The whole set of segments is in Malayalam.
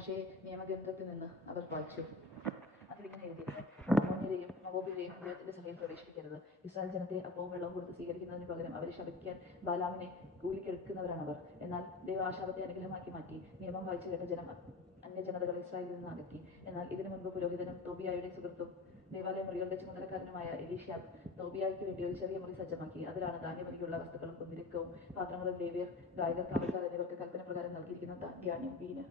മോശയെ നിയമഗ്രന്ഥത്തിൽ നിന്ന് അവർ വായിച്ചു. അതിലിങ്ങനെ എഴുതിയിരുന്നു: അമ്മോന്യരെയും മോവാബ്യരെയും ദൈവത്തിന്റെ സഭയിൽ പ്രവേശിപ്പിക്കരുത്. ഇസ്രായേൽ ജനത്തെ അപ്പവും വെള്ളവും കൊടുത്ത് സ്വീകരിക്കുന്നതിന് പകരം അവരെ ശപിക്കാൻ ബാലാമിനെ കൂലിക്കെടുക്കുന്നവരാണവർ. എന്നാൽ ദൈവം ആ ശാപത്തെ അനുഗ്രഹമാക്കി മാറ്റി. നിയമം വായിച്ചു കേട്ട ജനം അന്യജനതകളെ ഇസ്രായേലിൽ നിന്ന് അകറ്റി. എന്നാൽ ഇതിനു മുൻപ് പുരോഹിതനും തോബിയായുടെ സുഹൃത്തും ദേവാലയ മുറികളുടെ ചുമതലക്കാരനുമായ എലീശാബ് തോബിയായ്ക്ക് വേണ്ടി ഒരു ചെറിയ മുറി സജ്ജമാക്കി. അതിലാണ് ധാന്യമരിക്കുള്ള വസ്തുക്കളും കുന്തിരിക്കവും പാത്രങ്ങളും ലേവ്യർ, ഗായകർ, കാവൽക്കാർ എന്നിവർക്ക് കൽപ്പന പ്രകാരം നൽകിയിരിക്കുന്ന ധാന്യം, വീഞ്ഞ്,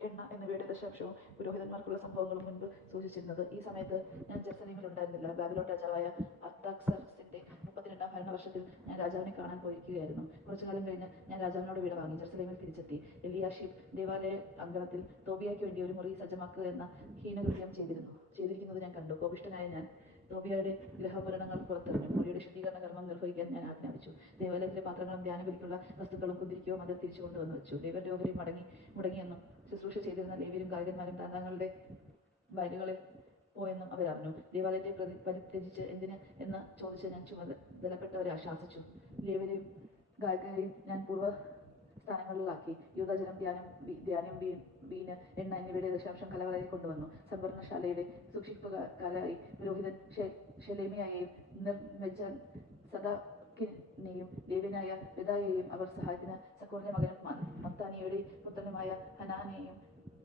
എണ്ണ എന്നിവയുടെ ദശാംശവും പുരോഹിതന്മാർക്കുള്ള സംഭവങ്ങളും മുൻപ് സൂചിച്ചിരുന്നത്. ഈ സമയത്ത് ഞാൻ ജെറുസലേമിൽ ഉണ്ടായിരുന്നില്ല. ബാബിലോൺ രാജാവായ അർത്താക്സർക്സിന്റെ 32-ാം ഭരണവർഷത്തിൽ ഞാൻ രാജാവിനെ കാണാൻ പോയിരിക്കുകയായിരുന്നു. കുറച്ചുകാലം കഴിഞ്ഞ് ഞാൻ രാജാവിനോട് വിട വാങ്ങി ജെറുസലേമിൽ തിരിച്ചെത്തി. എലിയാശീബ് ദേവാലയ അങ്കണത്തിൽ തോബിയായ്ക്ക് വേണ്ടി ഒരു മുറി സജ്ജമാക്കുക എന്ന ഹീനകൃത്യം ചെയ്തിരിക്കുന്നത് ഞാൻ കണ്ടു. കോപിഷ്ഠനായ ഞാൻ തോബിയയുടെ ഗൃഹാഭരണങ്ങൾ പുറത്തെറിഞ്ഞു. മുറിയുടെ ശുദ്ധീകരണ കർമ്മം നിർവഹിക്കാൻ ഞാൻ ആജ്ഞാപിച്ചു. ദേവാലയത്തിലെ പാത്രങ്ങളും ധ്യാനബലിക്കുള്ള വസ്തുക്കളും കുന്തിരിക്കവും അത് തിരിച്ചു കൊണ്ടുവന്നു വെച്ചു. ലേവ്യരുടെ ഓഹരി മുടങ്ങിയെന്നും ശുശ്രൂഷ ചെയ്തിരുന്ന ലേവ്യരും ഗായകന്മാരും തങ്ങളുടെ വയലുകളിൽ പോയെന്നും അവരറിഞ്ഞു. ദേവാലയത്തെ പരിത്യജിച്ച് എന്തിന് എന്ന് ചോദിച്ച് ഞാൻ ചുമതലപ്പെട്ടവരെ ആശ്വാസിച്ചു. ലേവ്യരെയും ഗായകരെയും ഞാൻ പൂർവ്വ സ്ഥാനങ്ങളിലാക്കി. യൂദാജനം ധാന്യം, വീഞ്ഞ്, എണ്ണ എന്നിവയുടെ ദശാംശം കലവറയിൽ കൊണ്ടുവന്നു. സംഭരണശാലയുടെ സൂക്ഷിപ്പുകാരായി പുരോഹിതൻ ഷെലേമിയായെയും നിർമ്മിച്ചൻ സദാക്കിനെയും ലേവ്യനായ പെദായെയും അവർ സഹായത്തിന് സക്കൂറിന്റെ മകനും മത്താനിയുടെ പുത്രനുമായ ഹനാനെയും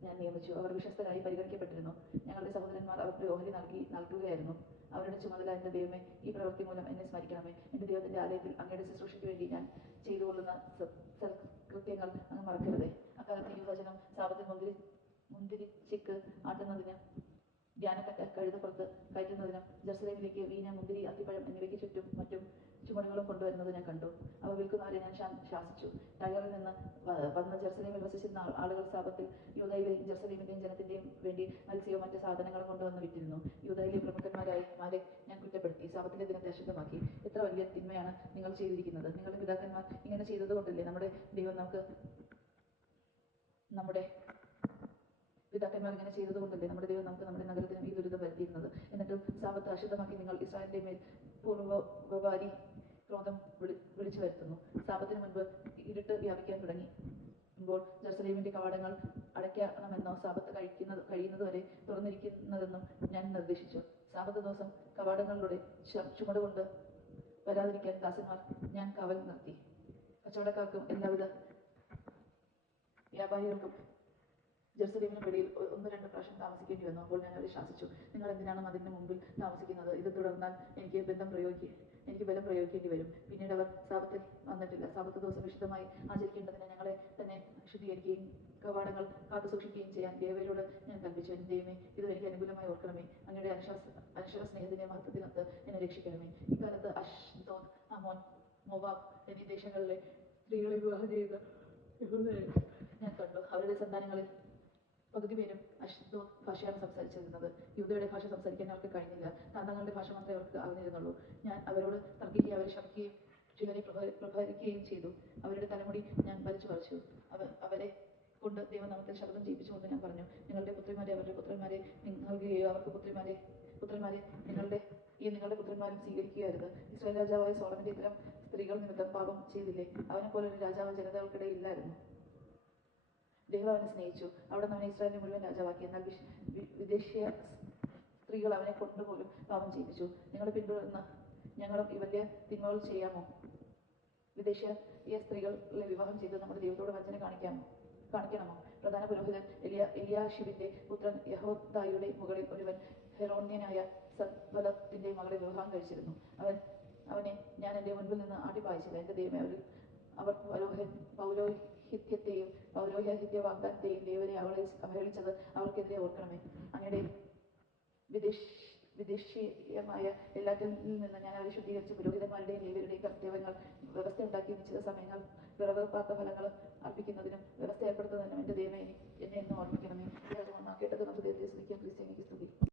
ഞാൻ നിയമിച്ചു. അവർ വിശ്വസ്തരായി പരിഗണിക്കപ്പെട്ടിരുന്നു. ഞങ്ങളുടെ സഹോദരന്മാർ അവർക്ക് ഓഹരി നൽകുകയായിരുന്നു. അവരുടെ ചുമതല: എന്റെ ദൈവമേ, ഈ പ്രവൃത്തി മൂലം എന്നെ സ്മരിക്കണമേ. എന്റെ ദൈവത്തിന്റെ ആലയത്തിൽ അങ്ങയുടെ ശുശ്രൂഷയ്ക്ക് വേണ്ടി ഞാൻ ചെയ്തുകൊള്ളുന്ന സൽകൃത്യങ്ങൾ അങ്ങ് മറക്കരുതേ. അക്കാലത്ത് യൂദാജനം സാപത്തിൽ മുന്തിരിച്ചിക്ക് ആട്ടുന്നതിന്, ധ്യാനക്കറ്റ കഴുതപ്പുറത്ത് കയറ്റുന്നതിനും ജെറുസലേമിലേക്ക് വീഞ്ഞ്, മുന്തിരി, അത്തിപ്പഴം എന്നിവയ്ക്ക് ചുറ്റും മറ്റും ചുമടുകളും കൊണ്ടുവരുന്നത് ഞാൻ കണ്ടു. അവ വിൽക്കുന്നവരെ ഞാൻ ശാസിച്ചു. ടയറിൽ നിന്ന് വന്ന് ജെറുസലേമിൽ വസിച്ചിരുന്ന ആളുകൾ സാപത്തിൽ യൂദയിലെയും ജെറുസലേമിന്റെയും ജനത്തിന്റെയും വേണ്ടി മത്സ്യവും മറ്റ് സാധനങ്ങളും കൊണ്ടുവന്ന് വിറ്റിരുന്നു. യൂദയിലെ പ്രമുഖന്മാരെ ഞാൻ കുറ്റപ്പെടുത്തി. സാപത്തിന്റെ ദിനത്തെ അശുദ്ധമാക്കി. എത്ര വലിയ തിന്മയാണ് നിങ്ങൾ ചെയ്തിരിക്കുന്നത്! നിങ്ങളുടെ പിതാക്കന്മാർ ഇങ്ങനെ ചെയ്തതുകൊണ്ടല്ലേ നമ്മുടെ ദൈവം നമ്മുടെ നമുക്ക് നമ്മുടെ നഗരത്തിനും ഈ ദുരിതം വരുത്തിയിരുന്നത്. എന്നിട്ടും സാപത്ത് അശുദ്ധമാക്കി നിങ്ങൾ ഇസ്രായേലിന്റെ മേൽ പൂർവ്വഭാരി ക്രോധം വിളിച്ചു വരുത്തുന്നു. സാപത്തിന് മുൻപ് ഇരുട്ട് വ്യാപിക്കാൻ തുടങ്ങുമ്പോൾ ജെറുസലേമിന്റെ കവാടങ്ങൾ അടയ്ക്കണമെന്നോ സാപത്ത് കഴിയുന്നതുവരെ തുറന്നിരിക്കുന്നതെന്നും ഞാൻ നിർദ്ദേശിച്ചു. സാപത്ത് ദിവസം കവാടങ്ങളിലൂടെ ചുമടുകൊണ്ട് വരാതിരിക്കാൻ ദാസന്മാർ ഞാൻ കാവൽ നിർത്തി. കച്ചവടക്കാർക്കും എല്ലാവിധ വ്യാപാരികൾക്കും ജെറുസലേമിന് വെളിയിൽ 1-2 പ്രാവശ്യം താമസിക്കേണ്ടി വന്നു. അപ്പോൾ ഞാൻ അവരെ ശാസിച്ചു: നിങ്ങൾ എന്തിനാണ് മതിലിന് മുമ്പിൽ താമസിക്കുന്നത്? ഇത് തുടർന്നാൽ എനിക്ക് ബലം പ്രയോഗിക്കേണ്ടി വരും. പിന്നീട് അവർ സാപത്തിൽ വന്നിട്ടില്ല. സാപത്ത് ദിവസം വിശുദ്ധമായി ആചരിക്കേണ്ടതിന് ഞങ്ങളെ തന്നെ ശുദ്ധീകരിക്കുകയും കവാടങ്ങൾ കാത്തു സൂക്ഷിക്കുകയും ചെയ്യാൻ ലേവ്യരോട് ഞാൻ കൽപ്പിച്ചു. എന്റെ ദൈവമേ, ഇത് എനിക്ക് അനുകൂലമായി ഓർക്കണമേ. അങ്ങയുടെ അനശ്വര സ്നേഹത്തിന്റെ മഹത്വത്തിനൊത്ത് എന്നെ രക്ഷിക്കണമേ. ഇക്കാലത്ത് അശ്ദോദ്, അമ്മോൻ, മോവാബ് എന്നീ ദേശങ്ങളിലെ സ്ത്രീകളെ വിവാഹം ചെയ്ത യഹൂദരെ ഞാൻ കണ്ടു. അവരുടെ സന്താനങ്ങളിൽ പകുതി പേരും അശ്ദോദ് ഭാഷയാണ് സംസാരിച്ചിരുന്നത്. യൂദയുടെ ഭാഷ സംസാരിക്കാൻ അവർക്ക് കഴിഞ്ഞില്ല. തങ്ങളുടെ ഭാഷ മാത്രമേ അവർക്ക് അറിഞ്ഞിരുന്നുള്ളൂ. ഞാൻ അവരോട് തർക്കിക്കുകയും അവരെ ശപിക്കുകയും ചിലരെ പ്രഹരിക്കുകയും ചെയ്തു. അവരുടെ തലമുടി ഞാൻ വലിച്ചു പറിച്ചു. അവരെ കൊണ്ട് ദൈവനാമത്തിൽ ശബ്ദം ചെയ്യിപ്പിച്ചുകൊണ്ട് ഞാൻ പറഞ്ഞു: നിങ്ങളുടെ പുത്രിമാരെ അവരുടെ പുത്രന്മാരെ നൽകുകയോ അവർക്ക് പുത്രന്മാരെ നിങ്ങളുടെ പുത്രന്മാരും സ്വീകരിക്കുകയായിരുന്നു. ഇസ്രായേൽ രാജാവായ സോളമന്റെ ഇത്തരം സ്ത്രീകൾ നിമിത്തം പാപം ചെയ്തില്ലേ? അവനെ പോലൊരു രാജാവ് ജനതകൾക്കിടയിൽ ഇല്ലായിരുന്നു. ദൈവം അവനെ സ്നേഹിച്ചു. അവിടെ അവനെ ഇസ്രായേലിനെ മുഴുവൻ രാജാവാക്കി. എന്നാൽ വിദേശീയ സ്ത്രീകൾ അവനെ കൊണ്ടുപോലും പാപം ചെയ്യിപ്പിച്ചു. നിങ്ങളെ പിന്തുടർന്ന് ഞങ്ങളും ഈ വലിയ തിന്മകൾ ചെയ്യാമോ? വിദേശീയ സ്ത്രീകളെ വിവാഹം ചെയ്ത് നമ്മുടെ ദൈവത്തോട് വഞ്ചന കാണിക്കണമോ? പ്രധാന പുരോഹിതൻ എലിയാശിബിന്റെ പുത്രൻ യഹോദായുടെ മുകളിൽ ഒരുവൻ ഹെറോന്യനായ സൻബല്ലത്തിന്റെ മകളെ വിവാഹം കഴിച്ചിരുന്നു. അവനെ ഞാൻ എന്റെ മുൻപിൽ നിന്ന് ആട്ടിപ്പായിച്ചില്ല. എന്റെ ദൈവമേ, അവർ പൗരോഹിത്യത്തെയും പൗരോഹിത്യ വാഗ്ദാനത്തെയും ദേവനെ അവഹേളിച്ചത് അവർക്കെതിരെ ഓർക്കണമേ. അങ്ങയുടെ വിദേശീയമായ എല്ലാറ്റിൽ നിന്ന് ഞാൻ അവരെ ശുദ്ധീകരിച്ച് പുരോഹിതന്മാരുടെയും ലേവ്യരുടെയും കർത്തവ്യങ്ങൾ വ്യവസ്ഥയുണ്ടാക്കി നിശ്ചിത സമയങ്ങൾ വിറവ് പാത്രഫലങ്ങൾ അർപ്പിക്കുന്നതിനും